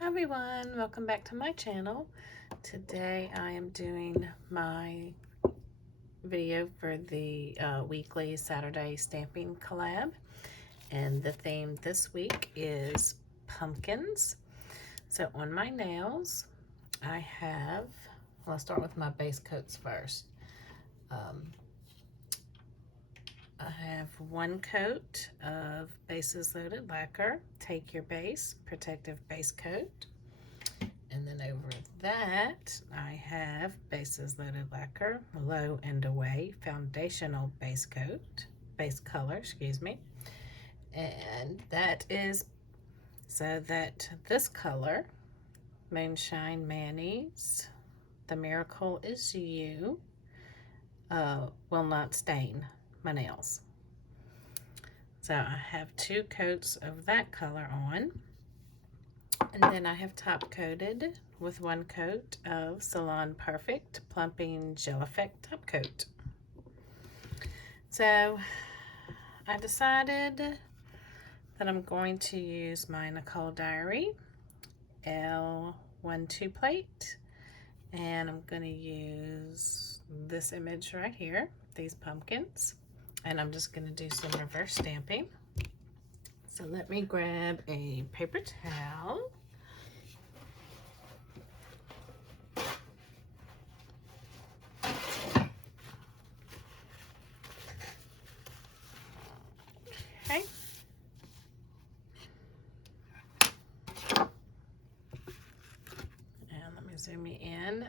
Hi everyone, welcome back to my channel. Today I am doing my video for the weekly Saturday Stamping Collab, and the theme this week is pumpkins. So on my nails I have, well, I'll start with my base coats first. I have one coat of Bases Loaded Lacquer, Take Your Base Protective Base Coat. And then over that, I have Bases Loaded Lacquer, Low and Away Foundational Base Coat, Base Color, excuse me. And that is so that this color, Moonshine Mayonnaise, The Miracle Is You, will not stain my nails. So I have two coats of that color on. And then I have top coated with one coat of Salon Perfect Plumping Gel Effect Top Coat. So I decided that I'm going to use my Nicole Diary L12 plate, and I'm going to use this image right here, these pumpkins, and I'm just going to do some reverse stamping. So let me grab a paper towel. Okay. And let me zoom you in.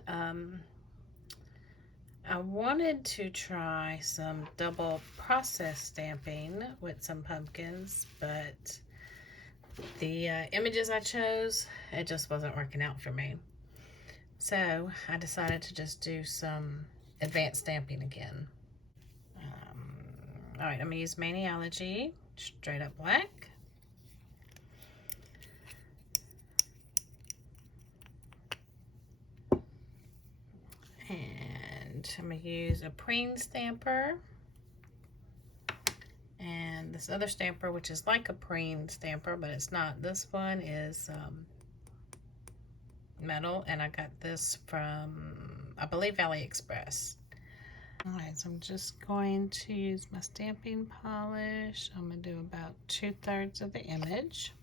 I wanted to try some double process stamping with some pumpkins, but the images I chose, it just wasn't working out for me. So I decided to just do some advanced stamping again. All right, I'm gonna use Maniology Straight Up Black. And I'm gonna use a preen stamper. And this other stamper, which is like a preen stamper, but it's not. This one is metal, and I got this from, I believe, AliExpress. All right, so I'm just going to use my stamping polish. I'm going to do about 2/3 of the image.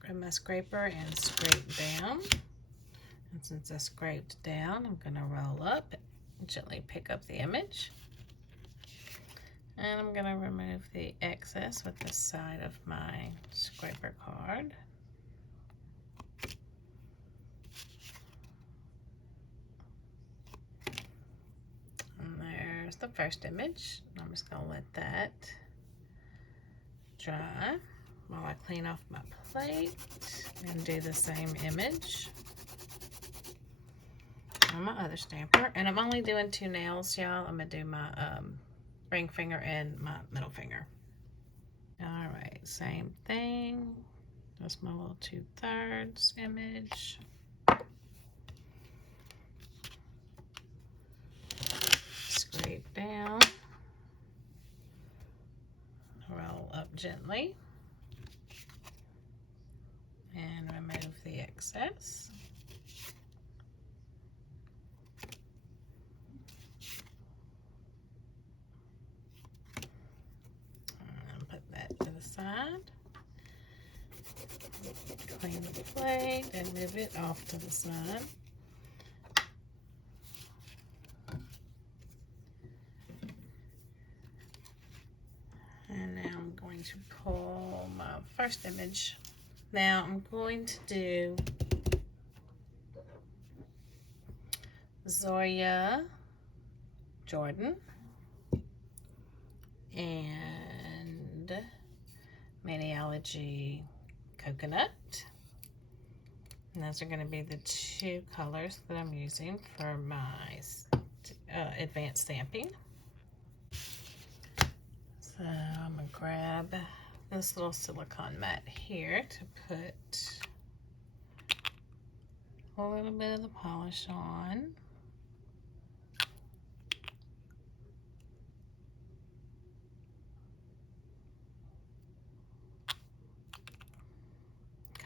Grab my scraper and scrape down. And since I scraped down, I'm going to roll up and gently pick up the image. And I'm going to remove the excess with the side of my scraper card. And there's the first image. I'm just going to let that dry while I clean off my plate and do the same image on my other stamper. And I'm only doing 2 nails, y'all. I'm going to do my ring finger and my middle finger. All right, same thing. That's my little 2/3 image. Scrape down. Roll up gently. And remove the excess. And put that to the side. Clean the plate and move it off to the side. And now I'm going to pull my first image. Now I'm going to do Zoya Jordan and Maniology Coconut. And those are going to be the 2 colors that I'm using for my advanced stamping. So I'm going to grab this little silicone mat here to put a little bit of the polish on.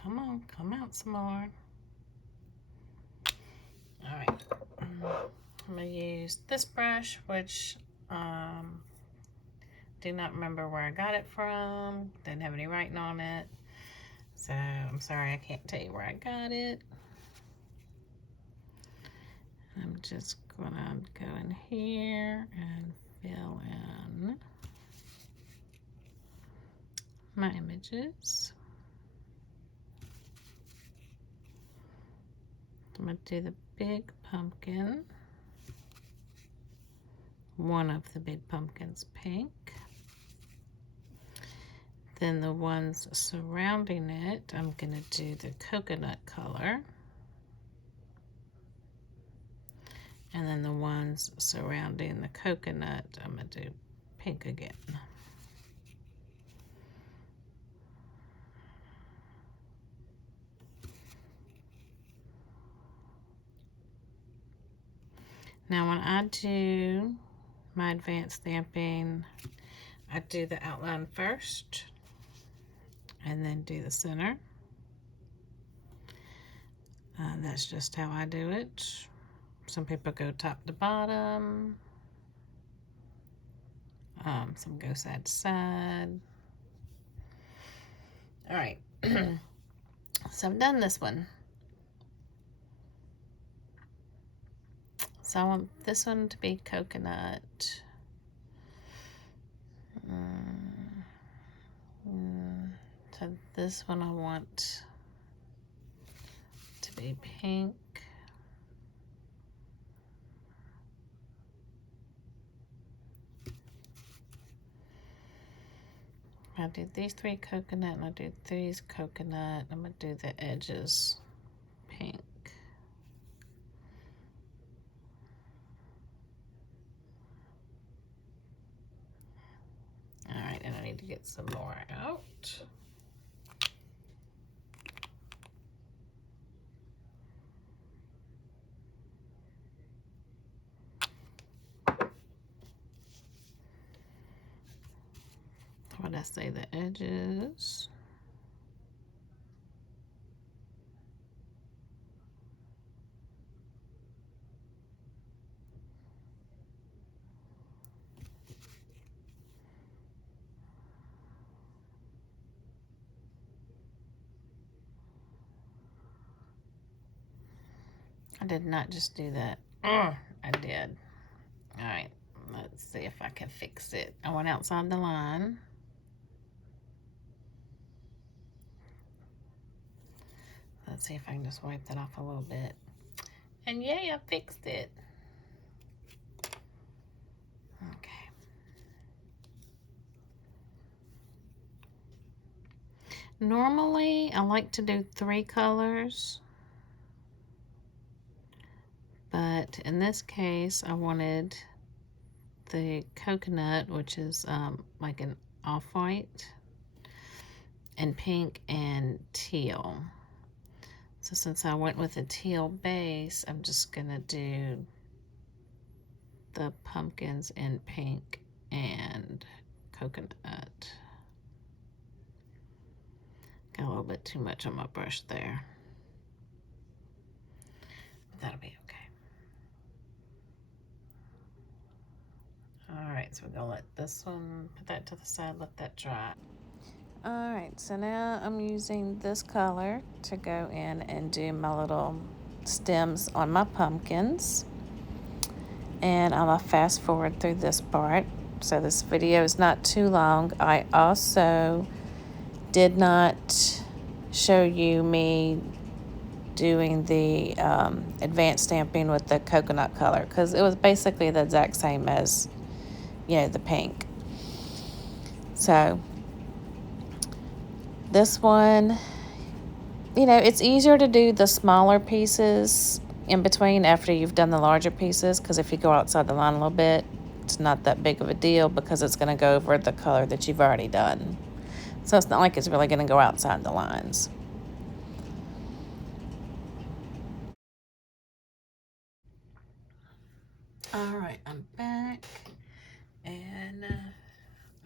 Come on, come out some more. All right. I'm going to use this brush, which do not remember where I got it from. Didn't have any writing on it. So I'm sorry I can't tell you where I got it. I'm just going to go in here and fill in my images. I'm going to do the big pumpkin. One of the big pumpkins pink. Then the ones surrounding it, I'm going to do the coconut color. And then the ones surrounding the coconut, I'm going to do pink again. Now when I do my advanced stamping, I do the outline first and then do the center. That's just how I do it. Some people go top to bottom. Some go side to side. All right. So I've done this one. So I want this one to be coconut. So this one I want to be pink. I do these three coconut and I do these coconut. I'm going to do the edges pink. All right, and I need to get some more out. What I say, the edges. I did not just do that. I did. All right, let's see if I can fix it. I went outside the line. Let's see if I can just wipe that off a little bit. And yay, I fixed it. Okay. Normally, I like to do 3 colors. But in this case, I wanted the coconut, which is like an off-white, and pink and teal. So since I went with a teal base, I'm just gonna do the pumpkins in pink and coconut. Got a little bit too much on my brush there. But that'll be okay. All right, so we're gonna let this one, put that to the side, let that dry. All right, so now I'm using this color to go in and do my little stems on my pumpkins. And I'm gonna fast forward through this part so this video is not too long. I also did not show you me doing the advanced stamping with the coconut color because it was basically the exact same as, you know, the pink. So this one, you know, it's easier to do the smaller pieces in between after you've done the larger pieces, because if you go outside the line a little bit, it's not that big of a deal because it's going to go over the color that you've already done. So it's not like it's really going to go outside the lines. All right, I'm back, and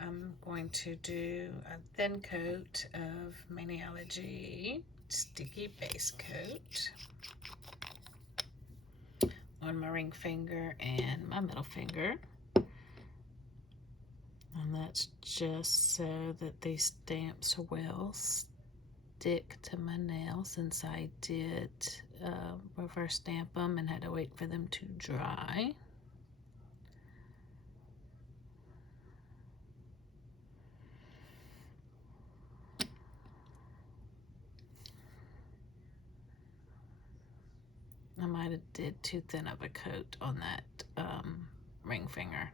I'm going to do a thin coat of Maniology sticky base coat on my ring finger and my middle finger. And that's just so that these stamps will stick to my nail, since I did reverse stamp them and had to wait for them to dry. I might have did too thin of a coat on that ring finger.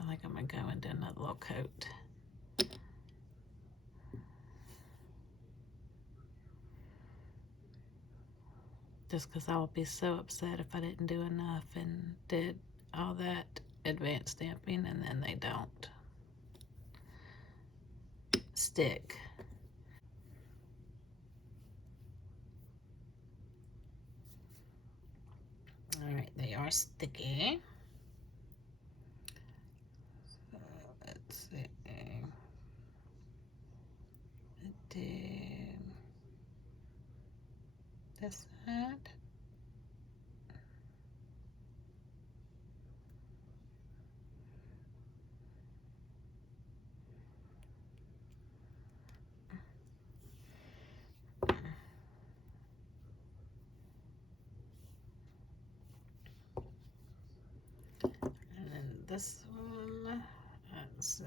I think I'm gonna go and do another little coat. Just because I would be so upset if I didn't do enough and did all that advanced stamping and then they don't stick. All right, they are sticky. So let's see. Do this side. And then this one, let's see.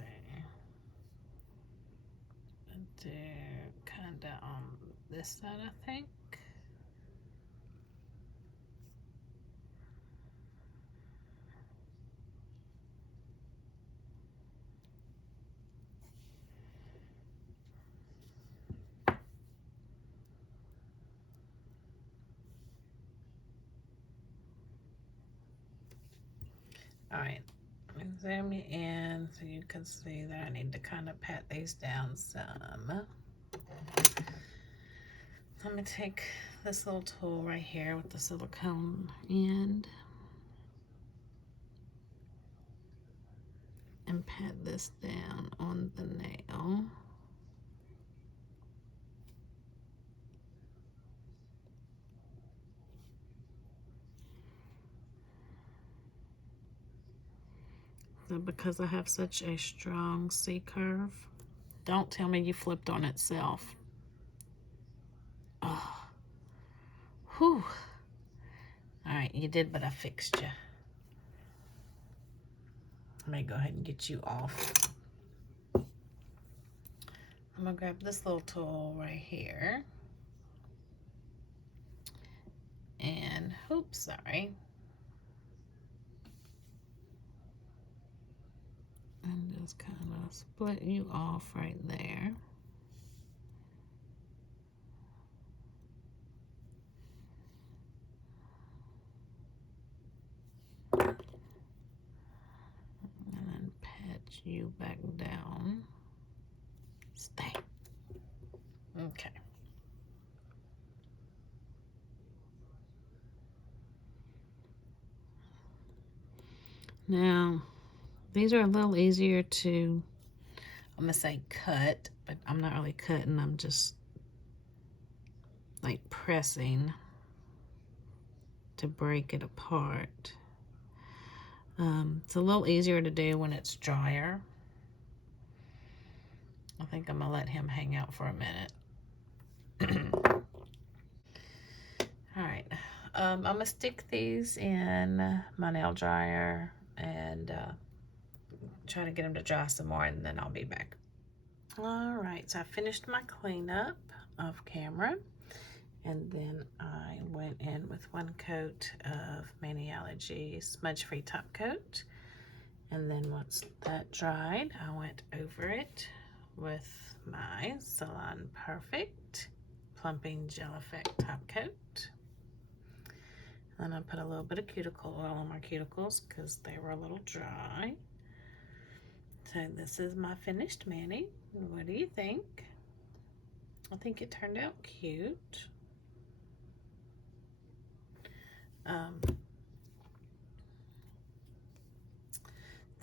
Do kind of on this side, I think. All right, zoom in so you can see that I need to kind of pat these down some. Let me take this little tool right here with the silicone end and pat this down on the nail. So because I have such a strong C curve, don't tell me you flipped on itself. Oh, whew. All right, you did, but I fixed you. Let me go ahead and get you off. I'm gonna grab this little tool right here. And, oops, sorry. And just kind of split you off right there. And then pat you back down. Stay. Okay. Now, these are a little easier to, I'm gonna say cut, but I'm not really cutting, I'm just like pressing to break it apart. It's a little easier to do when it's drier. I think I'm gonna let him hang out for a minute. All right, I'm gonna stick these in my nail dryer and try to get them to dry some more, and then I'll be back. All right, so I finished my cleanup of camera, and then I went in with one coat of Maniology Smudge Free Top Coat, and then once that dried, I went over it with my Salon Perfect Plumping Gel Effect Top Coat. And I put a little bit of cuticle oil on my cuticles because they were a little dry. So this is my finished mani. What do you think? I think it turned out cute.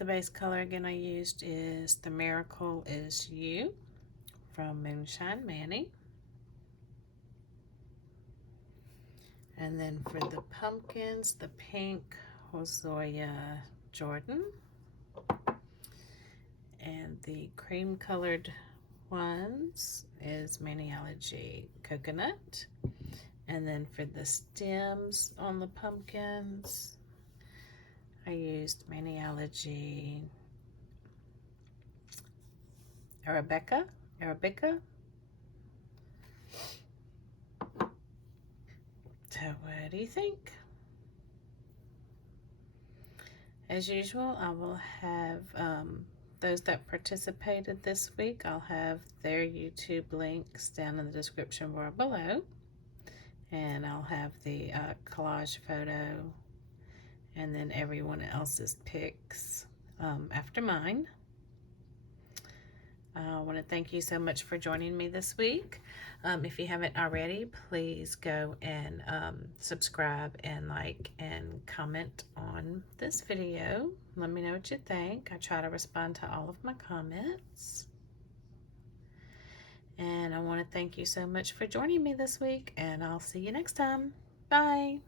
The base color again I used is The Miracle Is You from Moonshine Manny. And then for the pumpkins, the pink was Zoya Jordan. And the cream colored ones is Maniology Coconut. And then for the stems on the pumpkins, I used Maniology Arabica. So what do you think? As usual, I will have those that participated this week, I'll have their YouTube links down in the description bar below. And I'll have the collage photo and then everyone else's pics after mine. I want to thank you so much for joining me this week. If you haven't already, please go and subscribe and like and comment on this video. Let me know what you think. I try to respond to all of my comments. And I want to thank you so much for joining me this week, and I'll see you next time. Bye.